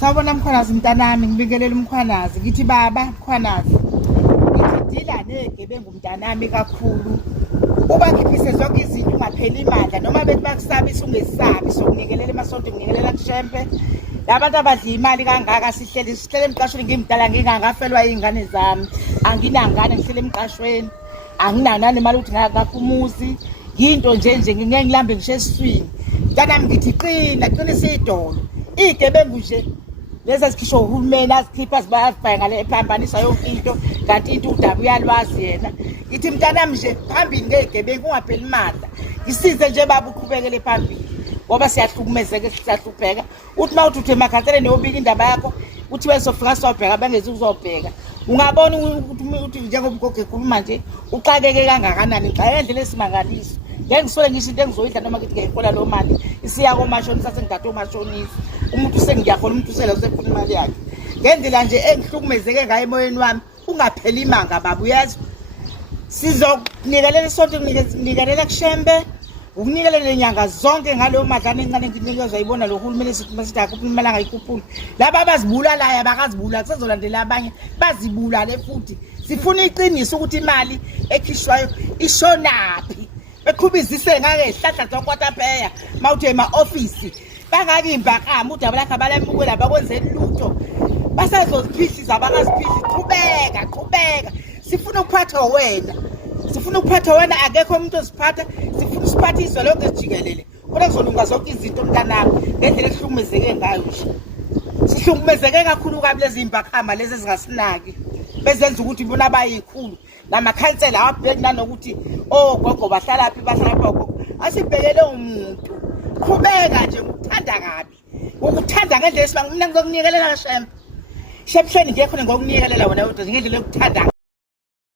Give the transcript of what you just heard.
Sawubona Mkhwanazi mntanami, ngibingelela uMkhwanazi. Ngithi baba Mkhwanazi, ngithi dila negebengu mntanami kakhulu. Uba ngiphise zonke izinto ungapheli imandla noma bethi bakusabisa ungesabi sokunikelela emasontweni nginikelela kushempe. Labantu abadla imali kangaka sihlele emqashweni ngimdala ngingangafelwa izingane zami. Anginangane ngihlele emqashweni. Anginanani imali ukuthi ngakho umuzi. Yinto nje ngeke ngilambe ngisho esiswini. Mntanami ngithi qina isidolo. Igebengu nje lezi zikhishwa uhulumeni azikhipha zibafaya ngale ephambanisa yonke into kanti into udaba uyalwazi yena. Ngithi mntanami nje phambili ngegebengu ungapheli imandla. Ngisize nje baba uqhubekele phambili ngoba siyahlukumezeka siyahlupheka. Uthi mawuthi uthe emakhansela neyobika indaba yakho uthi wesofika sobheka bengezi ukuzobheka. Ungabona ukuthi njengoba ugogo ekhuluma nje uxakeke kangakanani xa endlela esimangaliso. Ngeke ngisole ngisho into engizoyidla noma ngithi ngiyihola lo mali isiya komashonisa sengidade omashonisa. Umuntu sengiyakhona umuntu usela usefuna imali yakhe. Ngendlela nje engihlukumezeke ngayo emoyeni wami ungapheli imanga baba uyazi. Sizokunikelela isonto nginikelela kushembe. Ukunikelela inyanga zonke ngaleyo madlana encane nginikezwa yibona lo hulumeni sithi akuphi imali angayikhuphula. Laba abazibulalayo abakazibulala kusezolandela abanye bazibulale futhi. Sifuna iqiniso ukuthi imali ekhishwayo ishonaphi. Beqhubizise ngake ihlahla zokwatapeya mawuthi ema-ofisi bangaki imbakama udaba lakhe abalemukwe laba kwenzeni lutho basazoziphihliza abakaziphihli. Qhubeka sifuna ukuphatha wena akekho umuntu oziphatha. Sifuna usiphathiswe lonke sijikelele khona kuzolunga zonke izinto mntanami ngendlela esihlukumezeke ngayo nje. Sihlukumezeke kakhulu kabi lezi imbakama lezi ezingasinaki bezenza ukuthi bona abayikhulu namakhansela awabheki nanokuthi gogo bahlala gogo. Asibhekele umuntu. Qhubeka nje ukuthanda kabi. Ukuthanda ngendlela mina ngizokunikelela kashempe. Shemsheni nje khona ngokunikelela wena ngendlela yokuthanda.